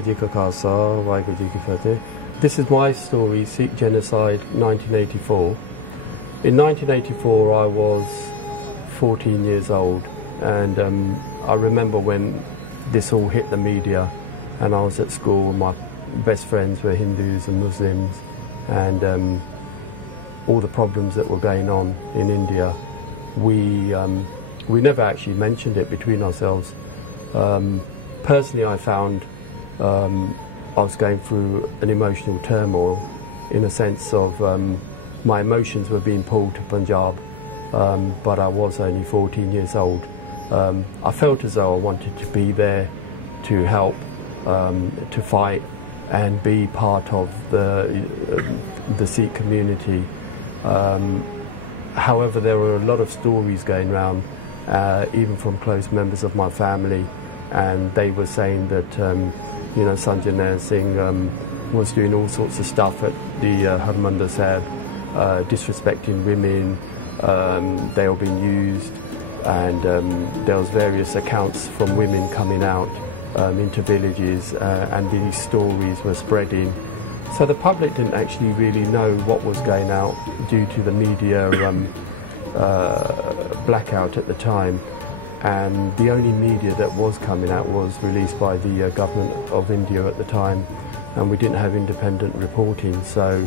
Waheguru Ji Ka Khalsa, Waheguru Ji Ki Fateh. This is my story, Sikh Genocide 1984. In 1984 I was 14 years old, and I remember when this all hit the media, and I was at school and my best friends were Hindus and Muslims, and all the problems that were going on in India. We never actually mentioned it between ourselves. Personally, I found I was going through an emotional turmoil, in a sense of my emotions were being pulled to Punjab, but I was only 14 years old. I felt as though I wanted to be there to help, to fight and be part of the Sikh community. However, there were a lot of stories going around, even from close members of my family, and they were saying that Sanjay Singh was doing all sorts of stuff at the Harmandir Sahib, disrespecting women, they were being used, and there was various accounts from women coming out into villages, and these stories were spreading. So the public didn't actually really know what was going out due to the media blackout at the time. And the only media that was coming out was released by the government of India at the time, and we didn't have independent reporting, so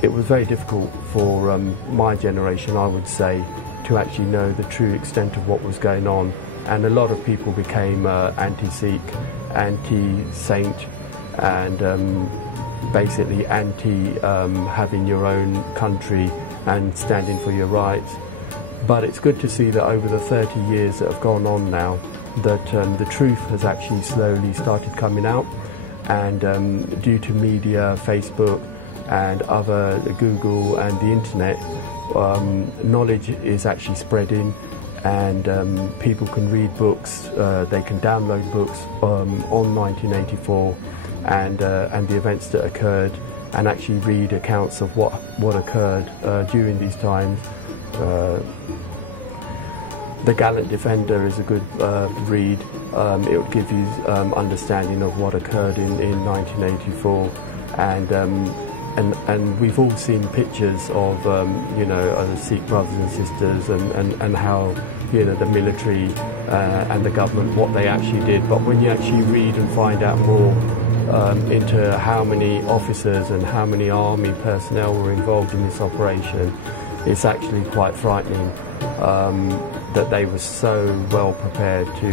it was very difficult for my generation, I would say, to actually know the true extent of what was going on. And a lot of people became anti-Sikh, anti-saint, and basically anti-having your own country and standing for your rights. But it's good to see that over the 30 years that have gone on now, that the truth has actually slowly started coming out, and due to media, Facebook and other Google and the internet, knowledge is actually spreading, and people can read books, they can download books on 1984 and the events that occurred, and actually read accounts of what occurred during these times. The Gallant Defender is a good read. It will give you understanding of what occurred in 1984, and we've all seen pictures of Sikh brothers and sisters, and how the military and the government, what they actually did. But when you actually read and find out more into how many officers and how many army personnel were involved in this operation, it's actually quite frightening that they were so well prepared to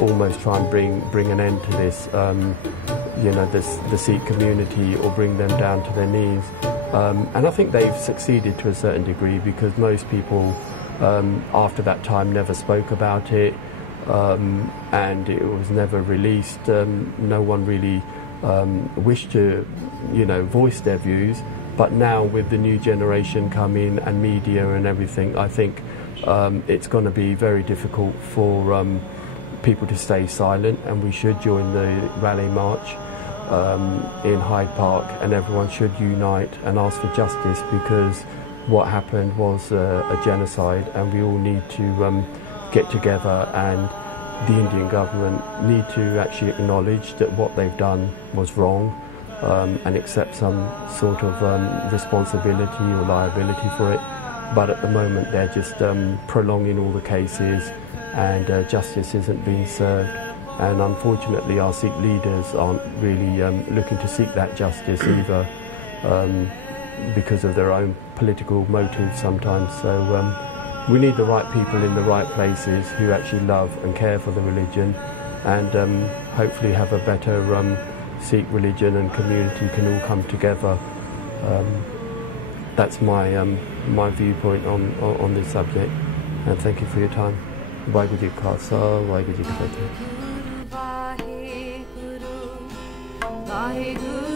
almost try and bring an end to this, the Sikh community, or bring them down to their knees. And I think they've succeeded to a certain degree, because most people after that time never spoke about it, and it was never released. No one really wished to, voice their views. But now, with the new generation coming and media and everything, I think it's going to be very difficult for people to stay silent, and we should join the rally march in Hyde Park, and everyone should unite and ask for justice, because what happened was a genocide, and we all need to get together, and the Indian government need to actually acknowledge that what they've done was wrong, and accept some sort of responsibility or liability for it. But at the moment they're just prolonging all the cases, and justice isn't being served. And unfortunately our Sikh leaders aren't really looking to seek that justice either, because of their own political motives sometimes. So we need the right people in the right places who actually love and care for the religion, and hopefully have a better Sikh religion and community can all come together. That's my viewpoint on this subject, and thank you for your time. Waheguru Ji Ka Khalsa, Waheguru Ji Ki Fateh.